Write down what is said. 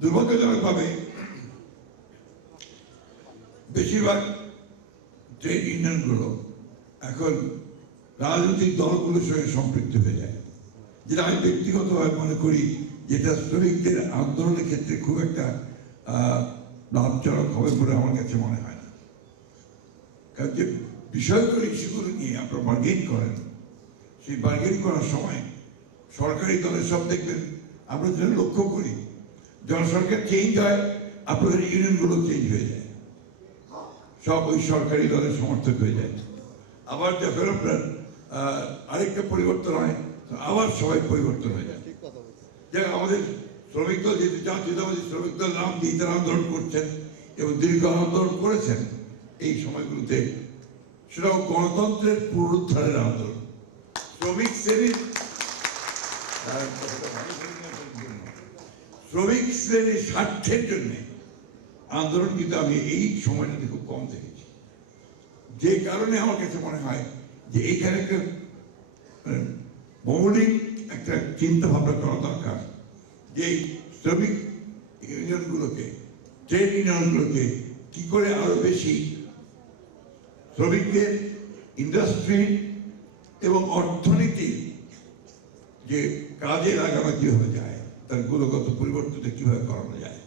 দুর্ভাগ্যজনকভাবে বেশিরভাগ ট্রেড ইউনিয়নগুলো এখন রাজনৈতিক দলগুলোর সঙ্গে সম্পৃক্ত হয়ে যায়। যেটা আমি ব্যক্তিগতভাবে মনে করি যেটা শ্রমিকদের আন্দোলনের ক্ষেত্রে খুব একটা লাভজনক হবে বলে আমার কাছে মনে হয় না। কারণ যে বিষয়গুলো ইস্যুগুলো নিয়ে আপনারা বার্গেন করেন, সেই বার্গেন করার সময় সরকারি দলের সব দেখবেন, আমরা যেন লক্ষ্য করি জনসরকার চেঞ্জ হয়, আপনাদের ইউনিয়নগুলো চেঞ্জ হয়ে যায়। সব ওই সরকারি দলের সমর্থক হয়ে যায়। আবার যখন আপনার আরেকটা পরিবর্তন হয় আবার সবাই পরিবর্তন হয়ে যায়। যে আমাদের শ্রমিক দল যেহেতু জাতীয়তাবাদী শ্রমিক দল, নাম দিয়ে তারা আন্দোলন করছেন এবং দীর্ঘ আন্দোলন করেছেন এই সময়গুলোতে, সেটাও গণতন্ত্রের পুনরুদ্ধারের আন্দোলন। শ্রমিক শ্রেণির শ্রমিক শ্রেণির স্বার্থের জন্য আন্দোলন কিন্তু আমি এই সময়টাতে খুব কম দেখেছি। যে কারণে আমার কাছে মনে হয় যে এইখানে একটা আহ, মৌলিক একটা চিন্তা ভাবনা করা দরকার যে শ্রমিক ইউনিয়নগুলোকে ট্রেড ইউনিয়নগুলোকে কি করে আরও বেশি শ্রমিকদের ইন্ডাস্ট্রি এবং অর্থনীতি যে কাজে লাগানো কীভাবে যায়। তার গুণগত পরিবর্তনটা কীভাবে করানো যায়?